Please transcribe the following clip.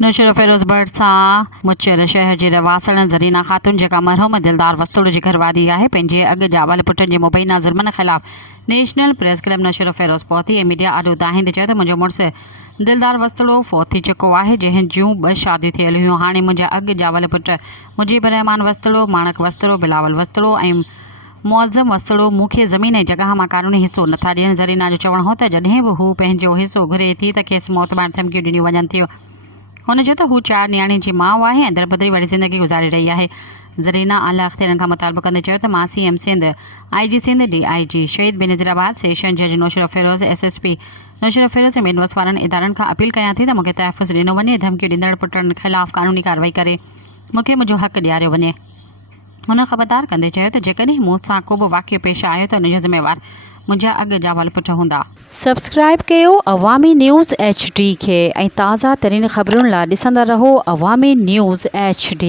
नौशर फिरोज़ भट्ट सां मुचर शहर जे रवासण ज़रीना ख़ातून जेका मरहूम दिलदार वस्तुड़ जी घरवारी आहे पंहिंजे अॻु जा वल पुटनि जे मुबैना ज़ुल्मनि ख़िलाफ़ नेशनल प्रेस क्लब नौशर फिरोज़ पहुती ऐं मीडिया आॾो दाहिंदे चयो त मुंहिंजो मुड़ुसु दिलदार वस्तुड़ो फौत थी चुको आहे जंहिं जूं 2 शादियूं थियल हुयूं। हाणे मुंहिंजा अॻु जा वल पुट मुजीब रहमान वस्तुड़ो, माणक वस्तुड़ो, बिलावल वस्तुड़ो ऐं मुअज़्ज़म वस्तुड़ो मूंखे ज़मीन ऐं जॻह मां क़ानूनी हिसो नथा ॾियनि। ज़रीना जो चवणु हो त जॾहिं बि हू पंहिंजो हिसो घुरे थी त खेसि मौतबार धमकियूं ॾिनियूं वञनि थियूं। हुन चयो त हू 4 नियाणियुनि जी माउ आहे ऐं दरबदरी वारी ज़िंदगी गुज़ारे रही आहे। ज़रीना आला अख़्तियारनि खां मुतालबो कंदे चयो त मां CM सिंध, IG सिंध, DIG शहीद बेनज़ीराबाद, सेशन जज नौशर फिरोज़, SSP नौशर फिरोज़ ऐं बेनवस वारनि इदारनि खां अपील कयां थी त मूंखे तहफ़ुज़ ॾिनो वञे, धमकियूं ॾींदड़ पुटनि ख़िलाफ़ क़ानूनी कार्रवाई करे मूंखे मुंहिंजो हक़ ॾियारियो वञे। हुन ख़बरदार कंदे चयो त जेकॾहिं मूं सां को बि वाक़ियो पेश आयो त हुनजो ज़िम्मेवार मुंहिंजा अॻु जा वल पुट हूंदा। सब्सक्राइब कयो अवामी न्यूज़ HD खे ऐं ताज़ा तरीन ख़बरुनि लाइ ॾिसंदा रहो अवामी न्यूज़ HD।